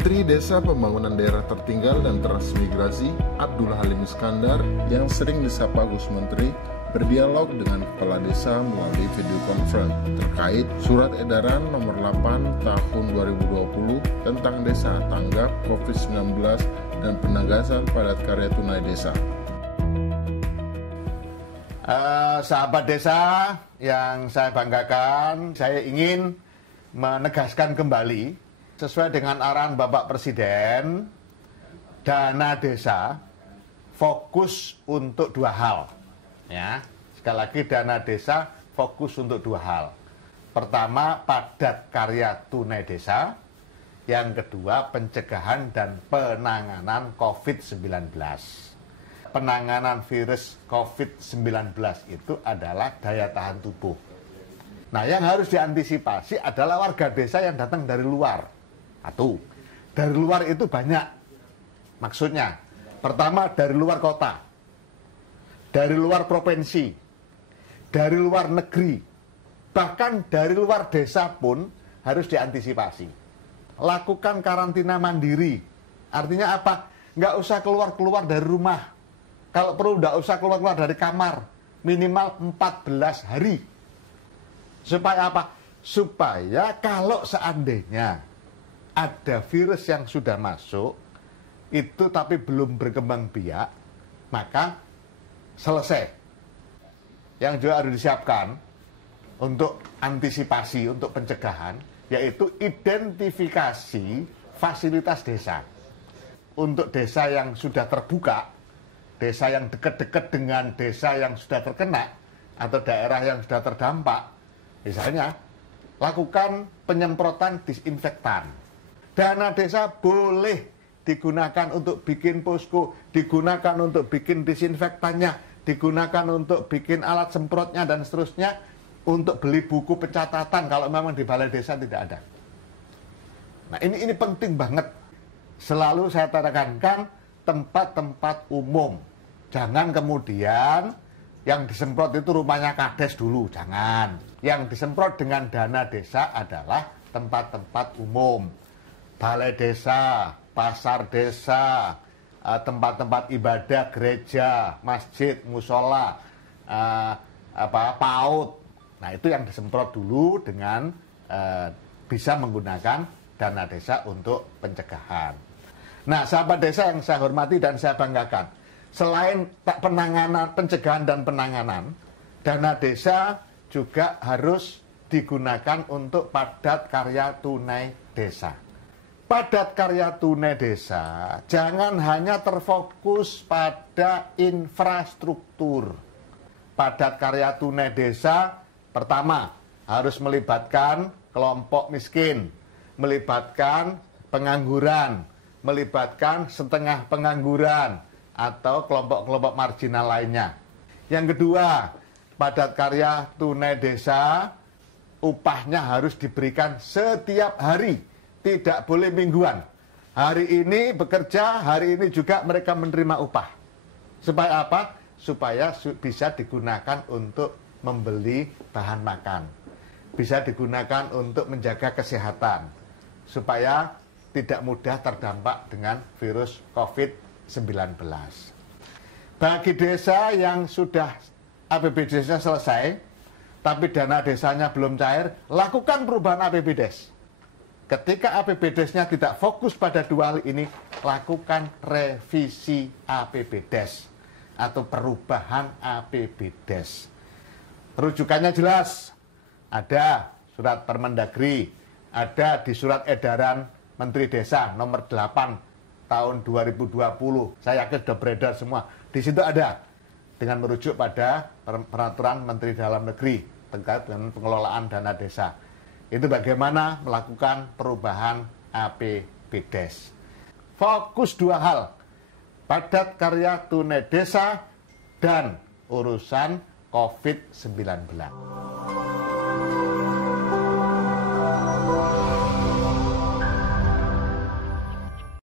Menteri Desa Pembangunan Daerah Tertinggal dan Transmigrasi Abdul Halim Iskandar yang sering disapa Gus Menteri berdialog dengan kepala desa melalui video conference terkait surat edaran nomor 8 tahun 2020 tentang desa tanggap COVID-19 dan penegasan padat karya tunai desa. Sahabat desa yang saya banggakan, saya ingin menegaskan kembali sesuai dengan arahan Bapak Presiden, dana desa fokus untuk dua hal. Ya, sekali lagi dana desa fokus untuk dua hal. Pertama, padat karya tunai desa. Yang kedua, pencegahan dan penanganan COVID-19. Penanganan virus COVID-19 itu adalah daya tahan tubuh. Nah, yang harus diantisipasi adalah warga desa yang datang dari luar. Satu, dari luar itu banyak. Maksudnya, pertama dari luar kota, dari luar provinsi, dari luar negeri, bahkan dari luar desa pun harus diantisipasi. Lakukan karantina mandiri. Artinya apa? Nggak usah keluar-keluar dari rumah. Kalau perlu nggak usah keluar-keluar dari kamar. Minimal 14 hari. Supaya apa? Supaya kalau seandainya ada virus yang sudah masuk, itu tapi belum berkembang biak, maka selesai. Yang juga harus disiapkan untuk antisipasi, untuk pencegahan, yaitu identifikasi fasilitas desa. Untuk desa yang sudah terbuka, desa yang dekat-dekat dengan desa yang sudah terkena, atau daerah yang sudah terdampak, misalnya, lakukan penyemprotan disinfektan. Dana desa boleh digunakan untuk bikin posko, digunakan untuk bikin disinfektannya, digunakan untuk bikin alat semprotnya dan seterusnya, untuk beli buku pencatatan kalau memang di balai desa tidak ada. Nah, ini penting banget. Selalu saya tekankan tempat-tempat umum. Jangan kemudian yang disemprot itu rumahnya kades dulu, jangan. Yang disemprot dengan dana desa adalah tempat-tempat umum. Balai desa, pasar desa, tempat-tempat ibadah, gereja, masjid, musola, PAUD. Nah, itu yang disemprot dulu dengan bisa menggunakan dana desa untuk pencegahan. Nah, sahabat desa yang saya hormati dan saya banggakan, selain penanganan, pencegahan dan penanganan, dana desa juga harus digunakan untuk padat karya tunai desa. Padat karya tunai desa jangan hanya terfokus pada infrastruktur. Padat karya tunai desa pertama harus melibatkan kelompok miskin, melibatkan pengangguran, melibatkan setengah pengangguran atau kelompok-kelompok marginal lainnya. Yang kedua, padat karya tunai desa upahnya harus diberikan setiap hari. Tidak boleh mingguan. Hari ini bekerja, hari ini juga mereka menerima upah. Supaya apa? Supaya bisa digunakan untuk membeli bahan makan. Bisa digunakan untuk menjaga kesehatan. Supaya tidak mudah terdampak dengan virus COVID-19. Bagi desa yang sudah APBDes-nya selesai, tapi dana desanya belum cair, lakukan perubahan APBDes. Ketika APBDes-nya tidak fokus pada dua hal ini, lakukan revisi APBDes atau perubahan APBDes. Rujukannya jelas, ada surat Permendagri, ada di surat edaran Menteri Desa nomor 8 tahun 2020. Saya yakin sudah beredar semua. Di situ ada dengan merujuk pada peraturan Menteri Dalam Negeri terkait dengan pengelolaan dana desa. Itu bagaimana melakukan perubahan APBDes. Fokus dua hal, padat karya tunai desa dan urusan COVID-19.